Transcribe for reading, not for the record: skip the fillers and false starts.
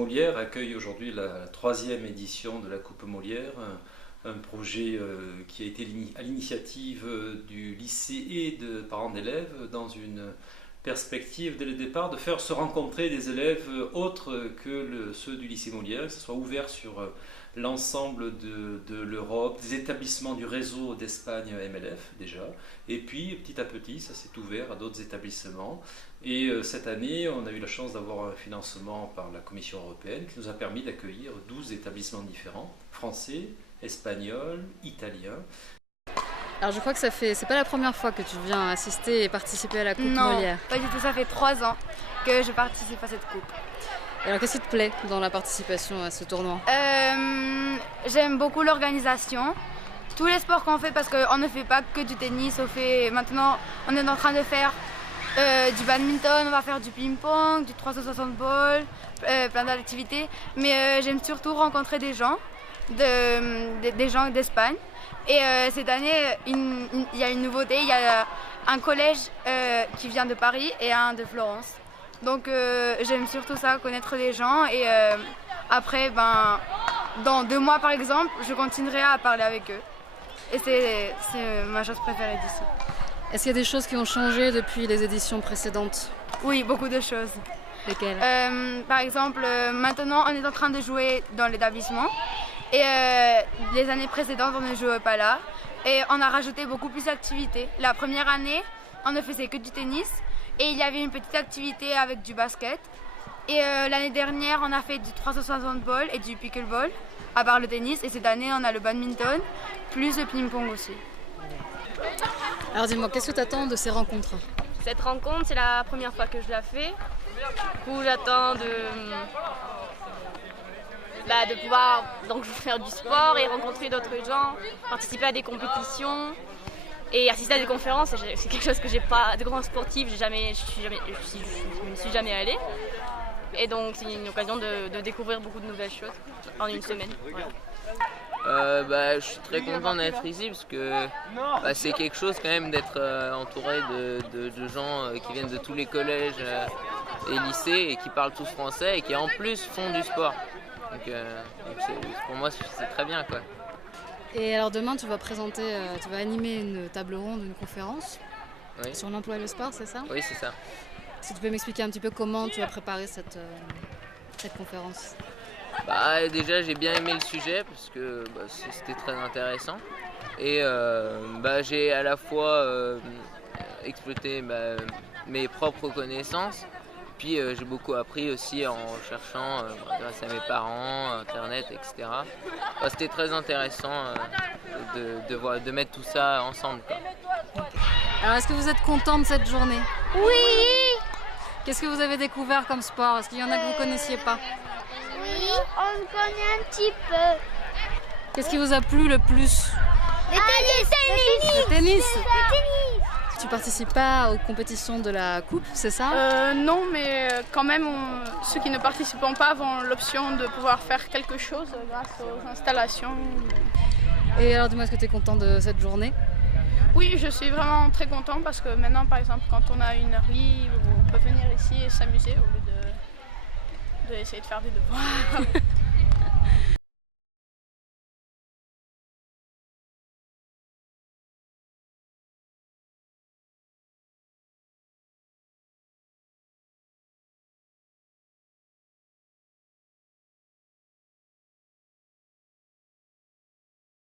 Molière accueille aujourd'hui la troisième édition de la Coupe Molière, un projet qui a été à l'initiative du lycée et de parents d'élèves dans une perspective dès le départ de faire se rencontrer des élèves autres que ceux du lycée Molière, que ce soit ouvert sur l'ensemble de l'Europe, des établissements du réseau d'Espagne MLF déjà, et puis petit à petit ça s'est ouvert à d'autres établissements, et cette année on a eu la chance d'avoir un financement par la Commission européenne qui nous a permis d'accueillir 12 établissements différents, français, espagnols, italiens. Alors je crois que c'est pas la première fois que tu viens assister et participer à la Coupe Molière. Non, pas du tout, ça fait 3 ans que je participe à cette coupe. Alors qu'est-ce qui te plaît dans la participation à ce tournoi? J'aime beaucoup l'organisation, tous les sports qu'on fait parce qu'on ne fait pas que du tennis, maintenant on est en train de faire du badminton, on va faire du ping-pong, du 360 ball, plein d'activités, mais j'aime surtout rencontrer des gens, des gens d'Espagne. Et cette année, il y a une nouveauté, il y a un collège qui vient de Paris et un de Florence. Donc j'aime surtout ça, connaître les gens, et après, dans 2 mois par exemple, je continuerai à parler avec eux. Et c'est ma chose préférée d'ici. Est-ce qu'il y a des choses qui ont changé depuis les éditions précédentes? Oui, beaucoup de choses. Lesquelles? Par exemple, maintenant on est en train de jouer dans l'établissement. Et les années précédentes, on ne jouait pas là. Et on a rajouté beaucoup plus d'activités. La première année, on ne faisait que du tennis. Et il y avait une petite activité avec du basket. Et l'année dernière, on a fait du 360 ball et du pickleball, à part le tennis. Et cette année, on a le badminton, plus le ping-pong aussi. Alors dis-moi, qu'est-ce que tu attends de ces rencontres? Cette rencontre, c'est la première fois que je la fais. Du coup, j'attends de pouvoir donc faire du sport et rencontrer d'autres gens, participer à des compétitions et assister à des conférences. C'est quelque chose que j'ai pas, de grand sportif, je ne suis jamais allée. Et donc c'est une occasion de découvrir beaucoup de nouvelles choses en une semaine. Voilà. Je suis très content d'être ici parce que c'est quelque chose quand même d'être entouré de gens qui viennent de tous les collèges et lycées et qui parlent tous français et qui en plus font du sport. Donc pour moi c'est très bien quoi. Et alors demain tu vas animer une table ronde, une conférence sur l'emploi et le sport, c'est ça? Oui, c'est ça. Si tu peux m'expliquer un petit peu comment tu as préparé cette conférence? Déjà j'ai bien aimé le sujet parce que c'était très intéressant et j'ai à la fois exploité mes propres connaissances. Puis j'ai beaucoup appris aussi en cherchant grâce à mes parents, internet, etc. C'était très intéressant de mettre tout ça ensemble, quoi. Alors est-ce que vous êtes content de cette journée? Oui. Qu'est-ce que vous avez découvert comme sport? Est-ce qu'il y en a que vous ne connaissiez pas? Oui, on connaît un petit peu. Qu'est-ce qui vous a plu le plus? Le tennis. Le tennis. Le tennis. Tu participes pas aux compétitions de la coupe, c'est ça? Non, mais quand même, ceux qui ne participent pas ont l'option de pouvoir faire quelque chose grâce aux installations. Et alors dis-moi, est-ce que tu es content de cette journée? Oui, je suis vraiment très content parce que maintenant, par exemple, quand on a une heure libre, on peut venir ici et s'amuser au lieu d'essayer de faire des devoirs.